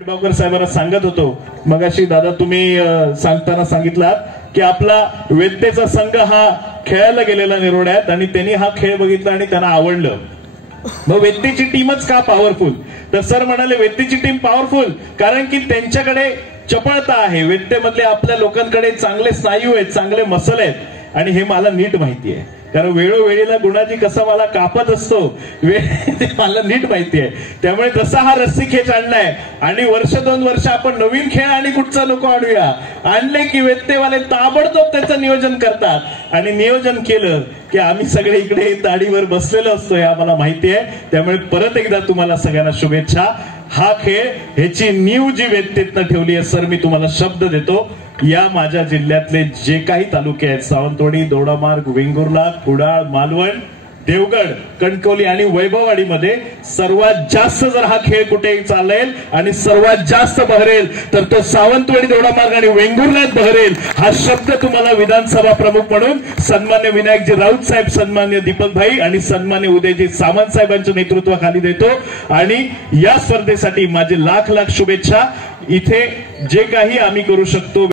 बावकर साहेबांना सांगत होतो मगाशी दादा तुम्ही सांगताना सांगितलात की आपला वेत्तेचा संघ हा खेळायला गेलेला निरोड्यात आणि त्यांनी हा खेळ बघितला आणि त्यांना आवडलं। मग वेत्तेची टीमच का पॉवरफुल? तर सर म्हणाले वेत्तेची टीम पॉवरफुल कारण की त्यांच्याकडे चपळता आहे। वेत्तेमधले आपल्या लोकांकडे चांगले स्नायू आहेत, चांगले मसल आहेत आणि हे मला नीट माहिती आहे कारण वेळोवेळीला गुणाजी कसा मला कापत असतो मला नीट माहिती आहे। त्यामुळे तसा हा रस्सी खेच आणलाय आणि वर्ष दोन वर्ष आपण नवीन खेळ आणि कुठचा नको आणूया आणले की वेत्तेवाले ताबडतोब त्याचं नियोजन करतात आणि नियोजन केलं की आम्ही सगळे इकडे दाढीवर बसलेलो असतो हे आम्हाला माहिती आहे। त्यामुळे परत एकदा तुम्हाला सगळ्यांना शुभेच्छा। हा खेळ ह्याची नीव जी वेत्तेतनं ठेवली आहे सर मी तुम्हाला शब्द देतो या माझ्या जिल्ह्यातले जे काही तालुके आहेत सावंतवाडी, दोडामार्ग, वेंगुर्ला, कुडाळ, मालवण, देवगड, कणकवली आणि वैभववाडीमध्ये सर्वात जास्त जर हा खेळ कुठे चालेल आणि सर्वात जास्त बहरेल तर तो सावंतवाडी, दोडामार्ग आणि वेंगुर्ल्यात बहरेल हा शब्द तुम्हाला विधानसभा प्रमुख म्हणून सन्मान्य विनायकजी राऊत साहेब, सन्मान्य दीपक भाई आणि सन्मान्य उदयजी सामंत साहेबांच्या नेतृत्वाखाली देतो आणि या स्पर्धेसाठी माझे लाख लाख शुभेच्छा। इथे जे काही आम्ही करू शकतो